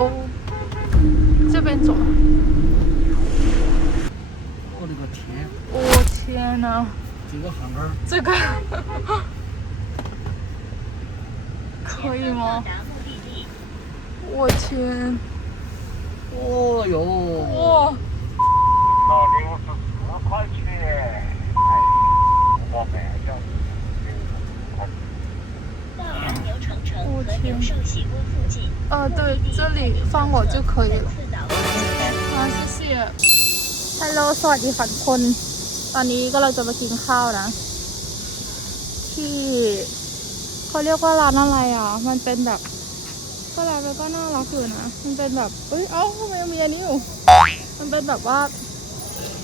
哦，这边走。我的个天，我、天呐，这个航班。这个。可以吗？我天，哦哟，哇！呃，对，这里放我就可以了。次导อ่าเสียฮัลโหลสวัสดีค่ะทุกคน ตอนนี้ก็เราจะมากินข้าวนะ ที่เขาเรียกว่าร้านอะไรอ่ะ มันเป็นแบบ ก็ร้านมันก็น่ารักอยู่นะ มันเป็นแบบเอ้ย เอ้าทำไมยังมีอันนี้อยู่ มันเป็นแบบว่า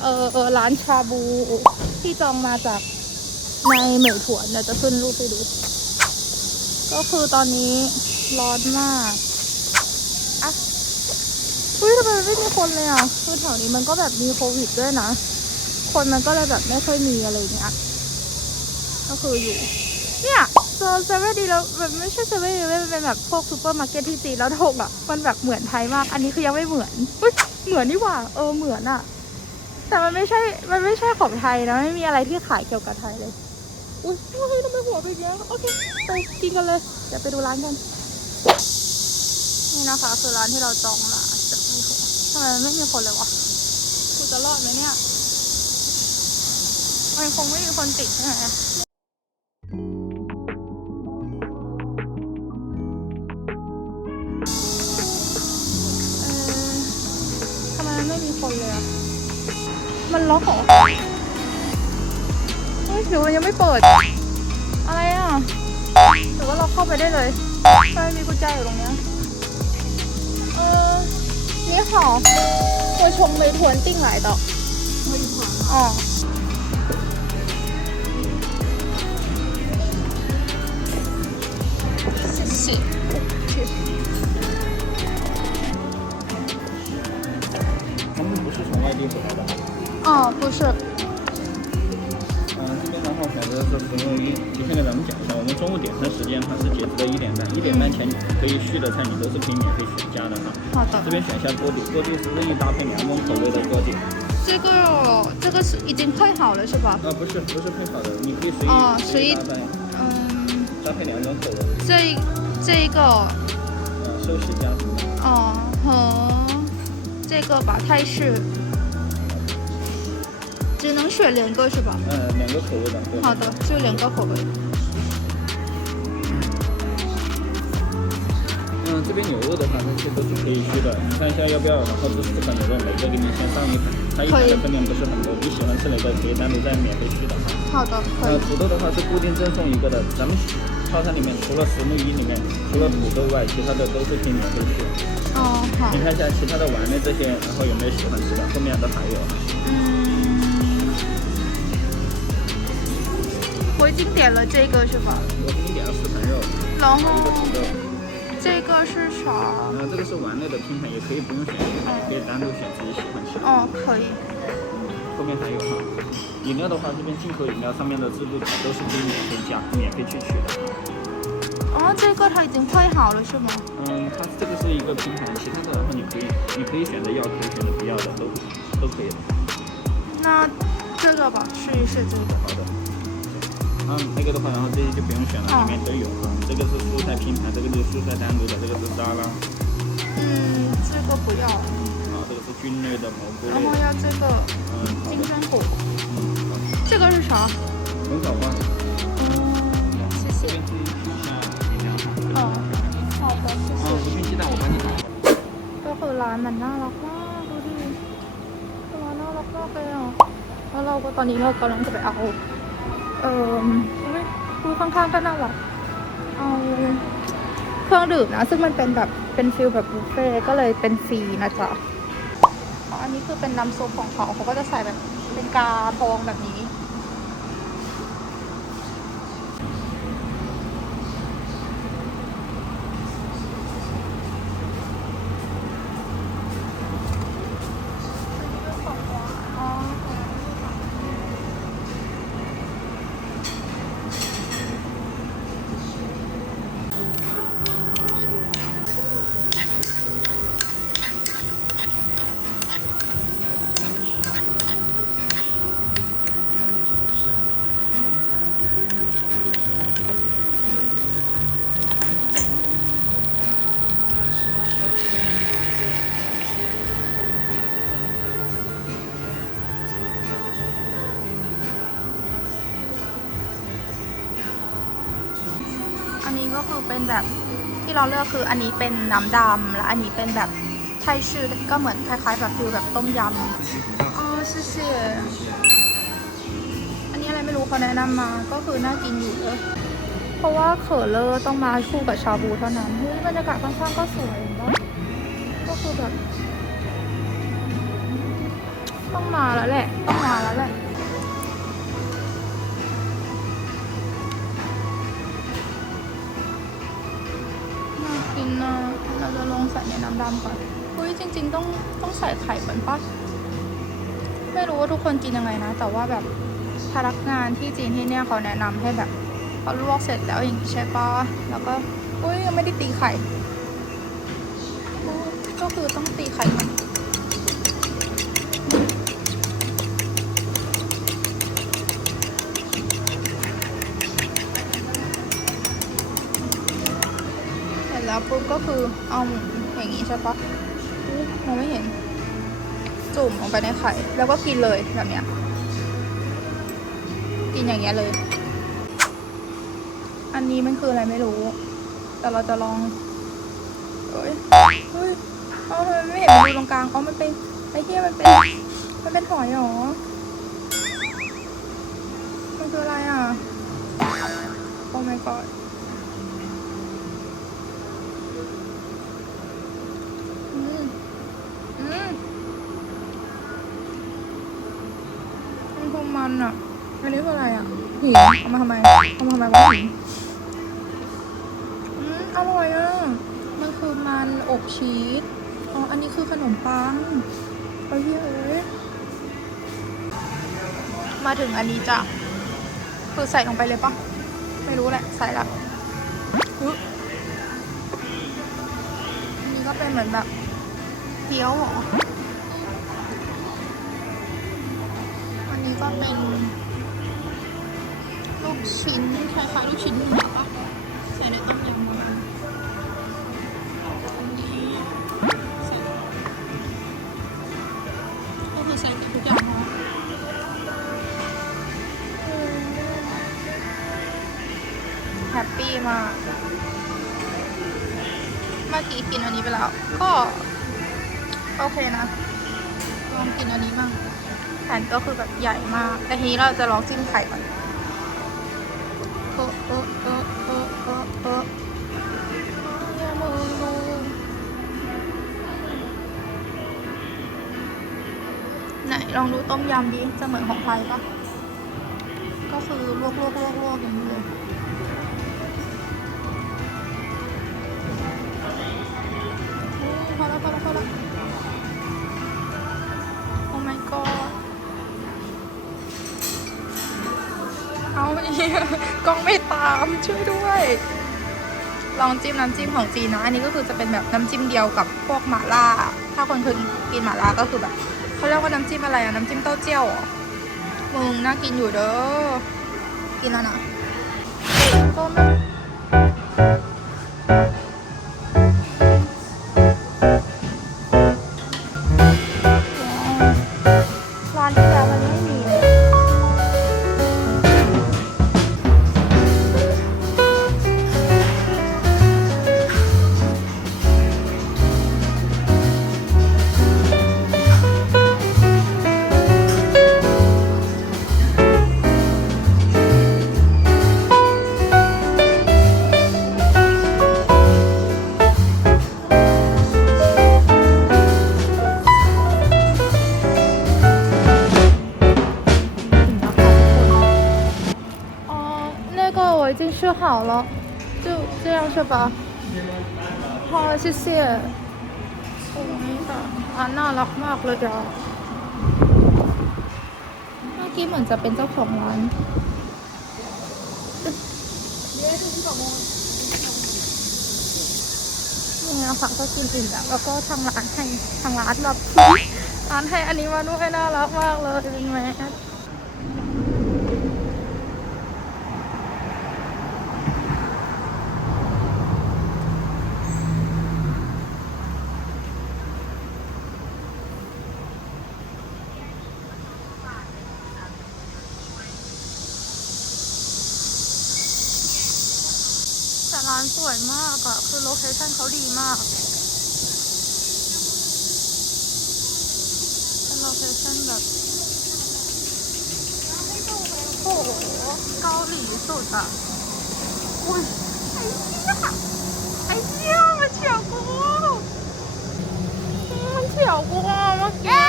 เออเออร้านชาบู ที่จองมาจากในเหมยถวนเดี๋ยวจะขึ้นรูปให้ดู ก็คือตอนนี้ ร้อนมากอะเฮ้ยทำไมไม่มีคนเลยอะคือแถวนี้มันก็แบบมีโควิดด้วยนะ คนมันก็เลยแบบไม่ค่อยมีอะไรเงี้ย ก็คืออยู่ เนี่ยเจอเซเว่นดีแล้วแบบไม่ใช่เซเว่นดีมันเป็นแบบพวกซูเปอร์มาร์เก็ตที่จีนแล้วถกอะ มันแบบเหมือนไทยมาก อันนี้คือยังไม่เหมือนเฮ้ยเหมือนนี่หว่า เออเหมือนอะ แต่มันไม่ใช่ มันไม่ใช่ของไทยนะ ไม่มีอะไรที่ขายเกี่ยวกับไทยเลย อุ้ยทำไมหัวเป็นอย่างโอเค ไปกินกันเลย เดี๋ยวไปดูร้านกัน นี่นะคะคือร้านที่เราจองมาจากไม่ถูกทำไมไม่มีคนเลยวะกูจะรอดไหมเนี่ยมันคงไม่มีคนติดใช่ไหมเออทำไมมันไม่มีคนเลยอะมันล็อกเหรอเฮ้ยหรือมันยังไม่เปิด อะไรอะหรือว่าเราเข้าไปได้เลย ทำไมมีกุญแจอยู่ตรงเนี้ย 呃，你好，我从美团订来的。美团哦。谢谢。他们不是从外地回来的。哦，不是。 是服务于，提前给咱们讲一下，我们中午点餐时间它是截止到一点半，一点半前可以续的菜你都是可以免费选加的哈。好的这。边选一下锅底，锅底是任意搭配两种口味的锅底。这个这个是已经配好了是吧？啊，不是不是配好的，你可以随意、哦随意搭配嗯，搭配两种口味，这这一个呃，寿喜加什么？哦和这个吧泰式，只能选两个是吧？嗯，两个口味的。好的，就两个口味。嗯，这边牛肉的话，这些都是可以续的。你看一下要不要？然后这四款牛肉，每个给你先上一盘，它一盘的分量不是很多，你喜欢吃哪个可以单独再免费续的哈。好的，可呃，。土豆的话是固定赠送一个的，咱们套餐里面除了石目鱼里面除了土豆外，其他的都是可以免费续。哦，好你。看一下其他的丸类这些，然后有没有喜欢吃的？后面都还有。嗯，我已经点了这个是吧？我给你点了四盘肉，然后豆。这个是啥？呃，这个是碗类的拼盘，也可以不用选，可以单独选自己喜欢吃的。哦，可以。后面还有哈。饮料的话，这边进口饮料上面的自助卡都是可以免费加、免费去取的。哦，这个它已经配好了是吗？嗯，它这个是一个拼盘，其他的然后你可以，你可以选择要，可以选择不要的，都都可以的。那这个吧，试一试这个。好的。嗯，那个的话，然后这些就不用选了，哦里面都有啊。这个是蔬菜拼盘，这个就是蔬菜单独的，这个是沙拉。嗯，这个不要，啊，这个是菌类的、蘑菇然后类的。要这个嗯，好的。金针菇。嗯，好。这个是啥？红枣花，嗯，谢谢。这边自己取一下饮料哈。哦，好的，谢啊，谢。无菌鸡蛋我帮你打。 ก็คือร้านมันน่ารักมากดูดิร้านน่ารักมากเลยอ่ะแล้วเราก็ตอนนี้เรากำลังจะไปเอา เอ่ออุ๊ยดูข้างๆก็น่ารักเอาเครื่องดื่มนะ ซึ่งมันเป็นแบบเป็นฟิลแบบบุฟเฟ่ก็เลยเป็นฟรีนะจ๊ะอันนี้คือเป็นน้ำซุปของเขาเขาก็จะใส่แบบเป็นกาทองแบบนี้ เป็นแบบที่เราเลือกคืออันนี้เป็นน้ำดำและอันนี้เป็นแบบไทยชื่อก็เหมือนคล้ายๆแบบฟิลแบบต้มยำอ๋อชื่อเสียอันนี้อะไรไม่รู้เขาแนะนำมาก็คือน่ากินอยู่เลยเพราะว่าเขอเลอร์ต้องมาคู่กับชาบูเท่านั้นเฮ้ยบรรยากาศข้างๆก็สวยนะก็คือแบบต้องมาแล้วแหละ ต้องมาแล้วแหละ นนะเราจะลองใส่ในน้ำดำก่อนอุ้ยจริง ๆ ต้องต้องใส่ไข่เหมือนปะไม่รู้ว่าทุกคนกินยังไงนะ แต่ว่าแบบพนักงานที่จีนที่เนี่ยเขาแนะนำให้แบบเขาลวกเสร็จแล้วอย่างนี้ใช่ปะแล้วก็อุ้ยยังไม่ได้ตีไข่ ก็คือต้องตีไข่ก่อน เสร็จแล้วปุ๊บก็ คือเอาอย่างนี้ใช่ปะมองไม่เห็น จุ่มลงไปในไข่ แล้วก็กินเลยแบบเนี้ย กินอย่างเงี้ยเลย อันนี้มันคืออะไรไม่รู้ แต่เราจะลองเฮ้ยเฮ้ยเอาทำไมไม่เห็นมันอยู่ตรงกลางอ๋อมันเป็นไอ้เหี้ยมันเป็น มันเป็นหอยหรอ มันคืออะไรอะ โอ้ my god อืมอืม มันนอะ อันนี้คืออะไรอะหินเอามาทำไม เอามาทำไมวะหินอืมอร่อยอะ มันคือมันอบชีส อ๋อ อันนี้คือขนมปังเอ้ยเอ้ยมาถึงอันนี้จ้ะ คือใส่ลงไปเลยปะไม่รู้แหละ ใส่ละอันนี้ก็เป็นเหมือนแบบเกี๊ยวหรอ ก็เป็น ลูกชิ้นคล้ายๆลูกชิ้นเนื้อปะใส่ในต้มยำมาอันนี้ใส่ก็คือใส่ทุกอย่างเนาะแฮปปี้มาก เมื่อกี้กินอันนี้ไปแล้ว ก็ โอเคนะ ลองกินอันนี้บ้าง แผ่นก็คือแบบใหญ่มาก แต่ทีนี้เราจะลองจิ้มไข่ก่อนเออเออเออเออเออเออไหนลองดูต้มยำดิจะเหมือนของไทยปะก็คือลวกๆๆๆอย่างนี้เลย กล้องไม่ตามช่วยด้วย ลองจิ้มน้ำจิ้มของจีนนะ อันนี้ก็คือจะเป็นแบบน้ำจิ้มเดียวกับพวกหม่าล่า ถ้าคนเคยกินหม่าล่าก็คือแบบเขาเรียกว่าน้ำจิ้มอะไรอะน้ำจิ้มเต้าเจี้ยวมึงน่ากินอยู่เด้อ กินแล้วนะก็ไม่ 吃好了，就这样是吧？好，谢谢。โอ้ยแบบอ่ะน่ารักมากเลยจ้ะเมื่อกี้เหมือนจะเป็นเจ้าของร้าน นี่นะคะก็กินอิ่มแล้วแล้วก็ทางร้านให้ทางร้านแบบ ร้านให้อันนี้มาด้วยน่ารักมากเลยเป็นแมส ร้านานสวยมากอะคือโลเคชั่นเขาดีมาก เป็นโลเคชั่นแบบโอ้โหเกาหลีสุดอะอุ้ยไอ้เหี้ยไอ้เหี้ยมันเฉียวกูมันเฉียวกูอะเมื่อกี้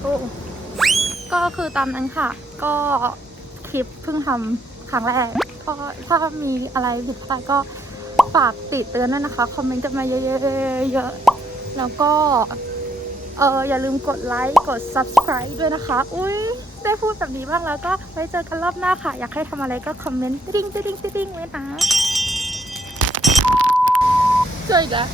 โอ้ก็คือตามนั้นค่ะ ก็คลิปเพิ่งทำ ครั้งแรกก็ถ้ามีอะไรผิดพลาดก็ฝากติดเตือนด้วยนะคะ คอมเมนต์กันมาเยอะๆๆแล้วก็เอออย่าลืมกดไลค์กด subscribe ด้วยนะคะ อุ้ยได้พูดแบบนี้บ้างแล้วก็ไว้เจอกันรอบหน้าค่ะ อยากให้ทำอะไรก็คอมเมนต์ติ๊งติ๊งติ๊งติ๊งไว้นะเจออีกแล้ว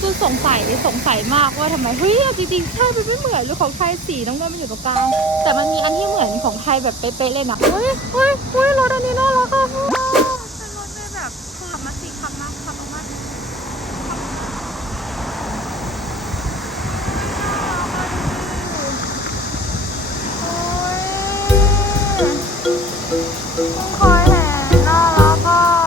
คือสงสัยสงสัยมากว่าทำไมเฮ้ยจริงๆใช่มันไม่เหมือนหรือของไทยสีน้องเงินมันอยู่ตรงกลางแต่มันมีอันที่เหมือนของไทยแบบเป๊ะๆเลยนะเฮ้ยเฮ้ยเฮ้ยรถอันนี้น่ารักอะ